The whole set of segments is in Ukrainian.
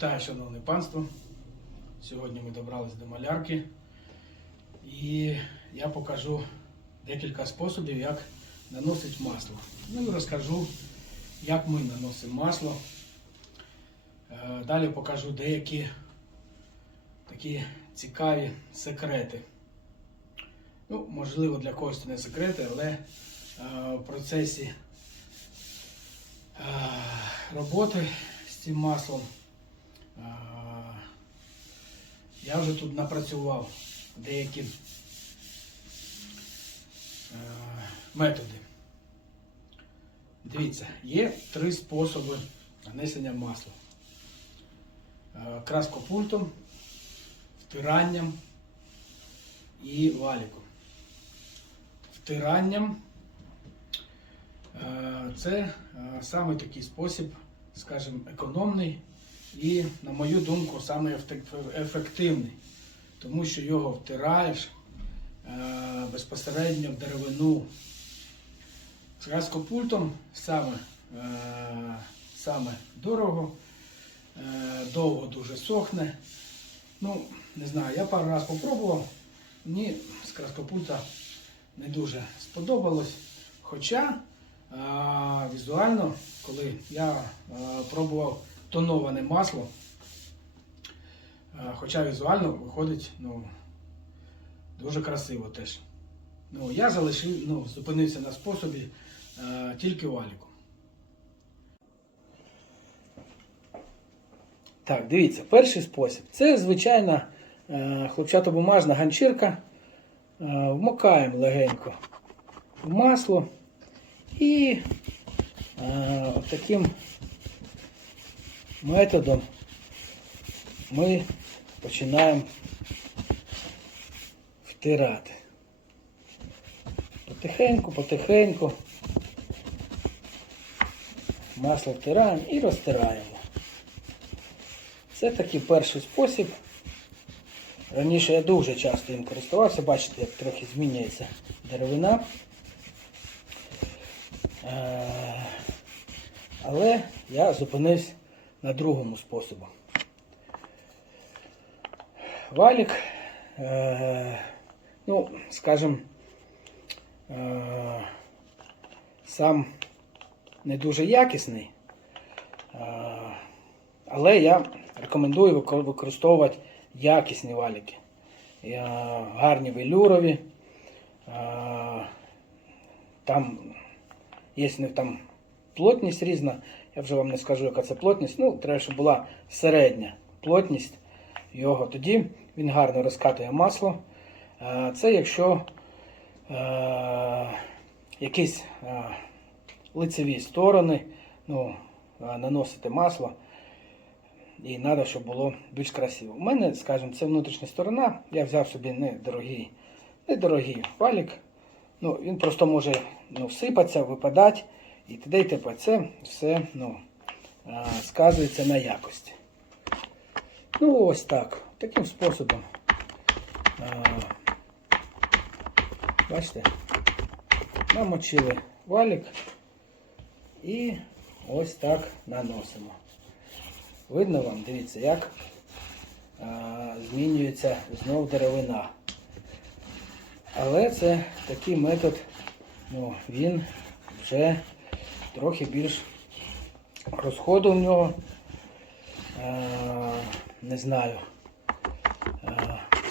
Вітаю, шановне панство. Сьогодні ми добрались до малярки і я покажу декілька способів, як наносити масло. Ну і розкажу, як ми наносимо масло. Е, Далі покажу деякі такі цікаві секрети. Ну, можливо, для когось не секрети, але е, в процесі е, роботи з цим маслом я вже тут напрацював деякі е, методи. Дивіться, є три способи нанесення масла. Е, Краскопультом, втиранням і валіком. Втиранням е, це саме такий спосіб, скажімо, економний і, на мою думку, саме ефективний, тому що його втираєш е, безпосередньо в деревину. З краскопультом саме, е, саме дорого, е, довго дуже сохне. Ну, не знаю, я пару раз попробував. Мені з краскопульта не дуже сподобалось. Хоча візуально, коли я пробував тоноване масло, хоча візуально виходить ну, дуже красиво теж. Ну, я залишив, ну, зупинився на способі а, тільки валіку. Так, дивіться, перший спосіб. Це звичайна е, хлопчатобумажна ганчірка. Е, вмокаємо легенько в масло і е, таким методом ми починаємо втирати. Потихеньку, потихеньку масло втираємо і розтираємо. Це такий перший спосіб. Раніше я дуже часто їм користувався, бачите, як трохи змінюється деревина. Е, Але я зупинився на другому способі. Валік, е, ну, скажімо, е, сам не дуже якісний. Е, але я рекомендую використовувати якісні валіки. Гарні велюрові. Там них там плотність різна. Я вже вам не скажу, яка це плотність. Ну, треба, щоб була середня плотність його. Тоді він гарно розкатує масло. Е, Це якщо е, якісь е, лицеві сторони, ну, е, наносити масло. І треба, щоб було більш красиво. У мене, скажімо, це внутрішня сторона. Я взяв собі недорогий, недорогий валік. Ну, він просто може ну, всипатися, випадати. І т.д. і т.п. Це все ну, сказується на якості. Ну, ось так. Таким способом. Бачите, намочили валік і ось так наносимо. Видно вам, дивіться, як змінюється знов деревина. Але це такий метод, ну, він вже трохи більш розходу в нього. Не знаю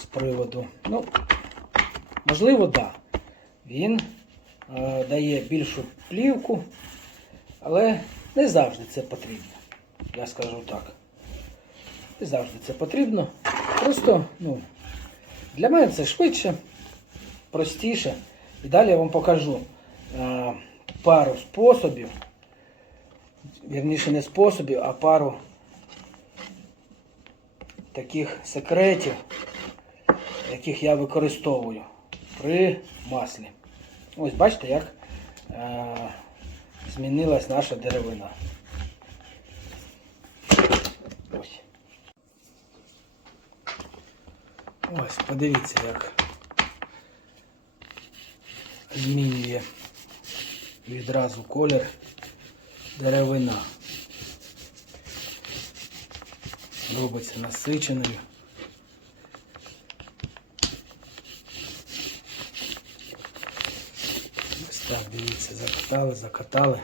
з приводу. Ну, можливо, так. Да. Він дає більшу плівку, але не завжди це потрібно. Я скажу так. Не завжди це потрібно. Просто, ну, для мене це швидше, простіше. І далі я вам покажу е, пару способів. Вірніше не способів, а пару таких секретів, яких я використовую при маслі. Ось бачите, як е, змінилась наша деревина. Ось. Ось, подивіться, як змінює відразу колір деревина. робиться насиченою. Ось так, дивіться, закатали, закатали.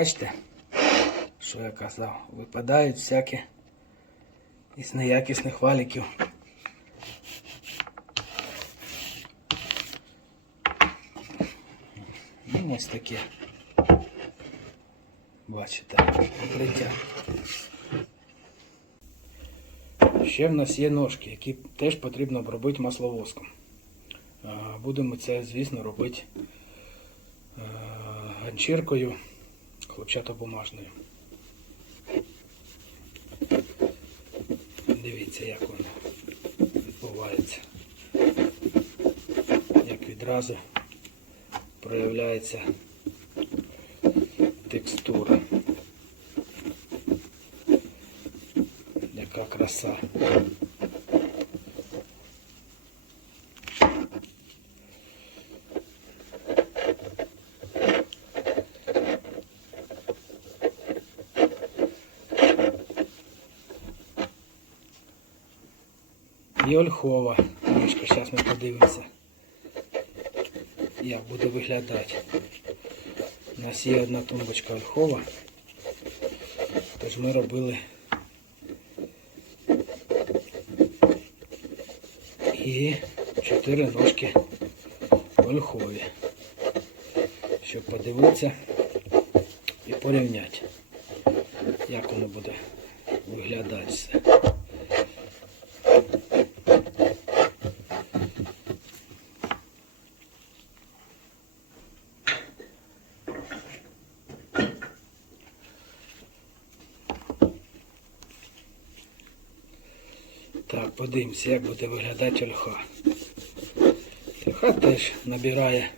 Бачите, що я казав? Випадають всякі із неякісних валіків. Ну, ось таке. Бачите, покриття. Ще в нас є ножки, які теж потрібно обробити масловоском. Будемо це, звісно, робити е, ганчіркою хлопчатобумажною. Дивіться, як воно відбувається. Як відразу проявляється текстура. Яка краса. І ольхова ніжка. Зараз ми подивимося, як буде виглядати. У нас є одна тумбочка ольхова. Тож ми робили і чотири ножки ольхові. Щоб подивитися і порівняти, як воно буде виглядати все. Так, подивимося, як буде виглядати ольха. Ольха теж набирає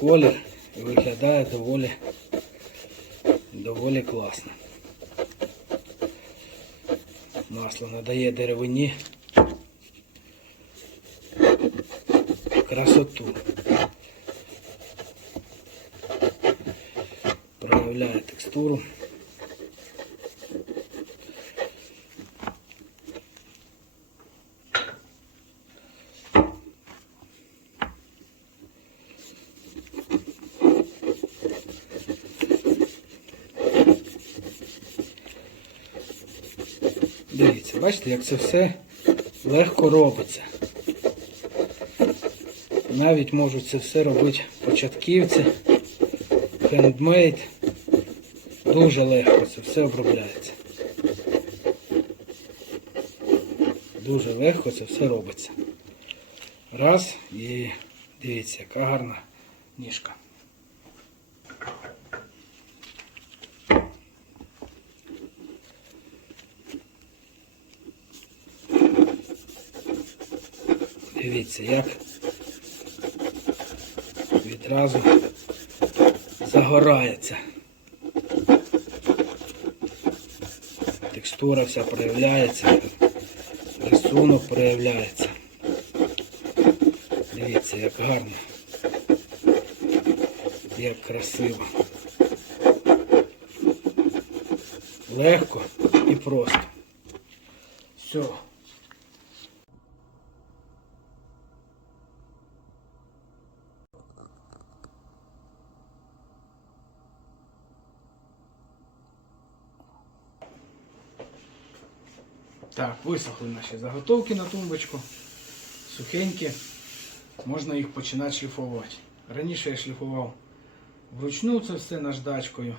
колір і виглядає доволі, доволі класно. Масло надає деревині красоту. Проявляє текстуру. Дивіться, бачите, як це все легко робиться. Навіть можуть це все робити початківці, хендмейд. Дуже легко це все обробляється. Дуже легко це все робиться. Раз і дивіться, яка гарна ніжка. Дивіться, як відразу загорається. Текстура вся проявляється, рисунок проявляється. Дивіться, як гарно, як красиво. Легко і просто. Все. Так, висохли наші заготовки на тумбочку. Сухенькі. Можна їх починати шліфувати. Раніше я шліфував вручну це все наждачкою.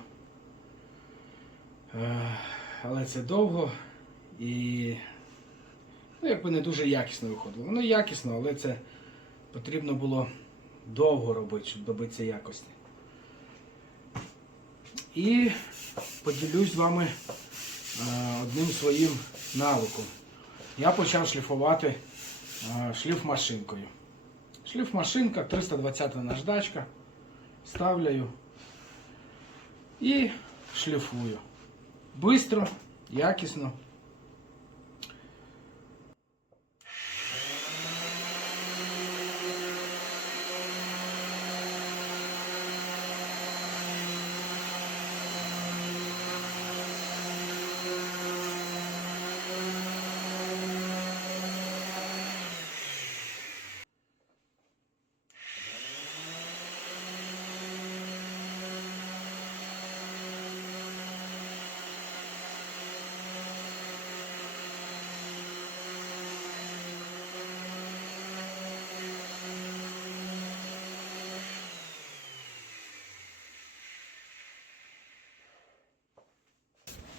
Е, Але це довго і ну, якби не дуже якісно виходило. Воно якісно, але це потрібно було довго робити, щоб добитися якості. І поділюсь з вами одним своїм навиком. Я почав шліфувати е, шліфмашинкою. Шліфмашинка 320 наждачка. Ставляю і шліфую. Бистро, якісно.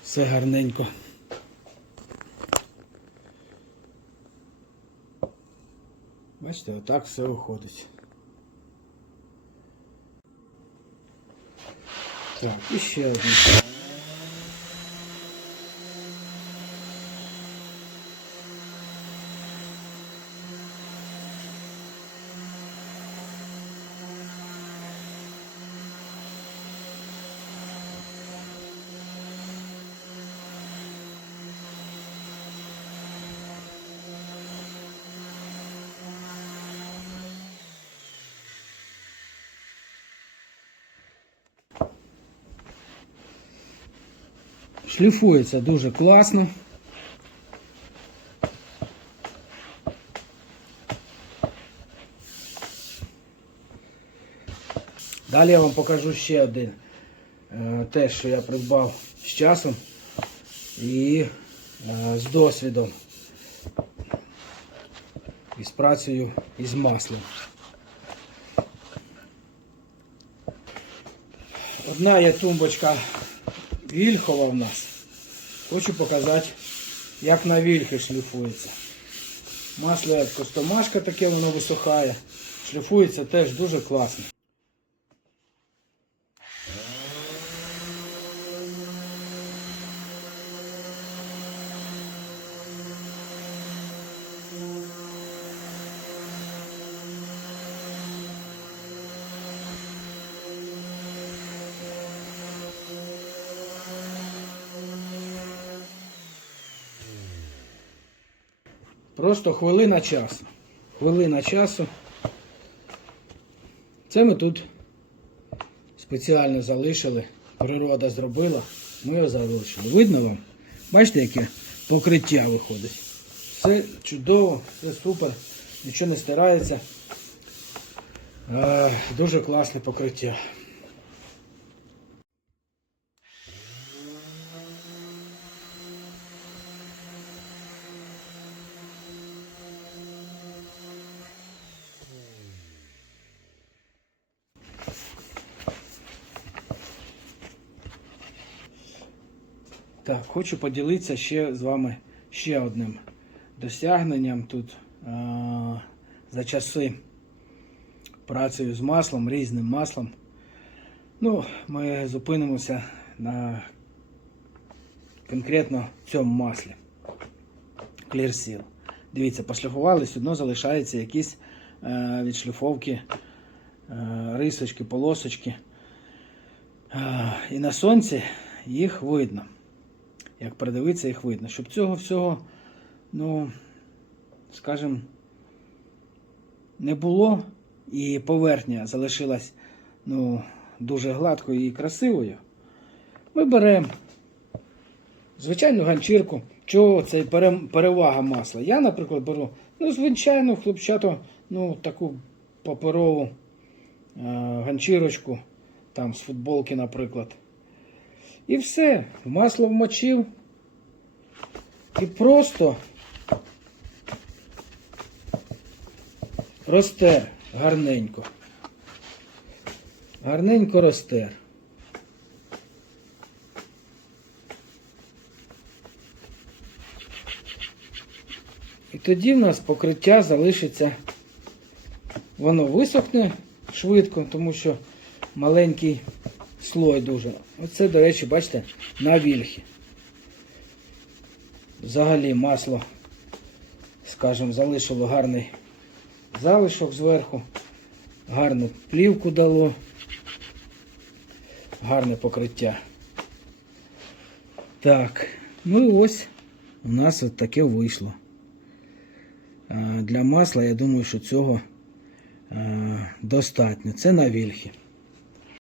Все гарненько. Бачите, отак все виходить. Так, і ще один. Шліфується дуже класно. Далі я вам покажу ще один е, те, що я придбав з часом і е, з досвідом. І з працею із маслом. Одна є тумбочка вільхова в нас. Хочу показати, як на вільхи шліфується. Масло як костомашка таке, воно висухає. Шліфується теж дуже класно. Просто хвилина часу. Хвилина часу. Це ми тут спеціально залишили. Природа зробила. Ми його залишили. Видно вам? Бачите, яке покриття виходить. Все чудово, все супер, нічого не стирається. Е, Дуже класне покриття. Хочу поділитися ще з вами ще одним досягненням тут е- за часи працею з маслом, різним маслом. Ну, ми зупинимося на конкретно цьому маслі. Clear Seal. Дивіться, пошліфували, одно залишаються якісь е- відшліфовки, е- рисочки, полосочки. Е- і на сонці їх видно як передивитися, їх видно. Щоб цього всього, ну, скажімо, не було, і поверхня залишилась ну, дуже гладкою і красивою, ми беремо звичайну ганчірку. Чого це перевага масла? Я, наприклад, беру ну, звичайну хлопчату, ну, таку паперову е, ганчірочку, там з футболки, наприклад. І все, масло вмочив. І просто розтер гарненько. Гарненько розтер. І тоді в нас покриття залишиться, воно висохне швидко, тому що маленький слой дуже. Оце, до речі, бачите, на вільхі. Взагалі масло, скажімо, залишило гарний залишок зверху, гарну плівку дало, гарне покриття. Так, ну і ось у нас от таке вийшло. Для масла, я думаю, що цього достатньо. Це на вільхі.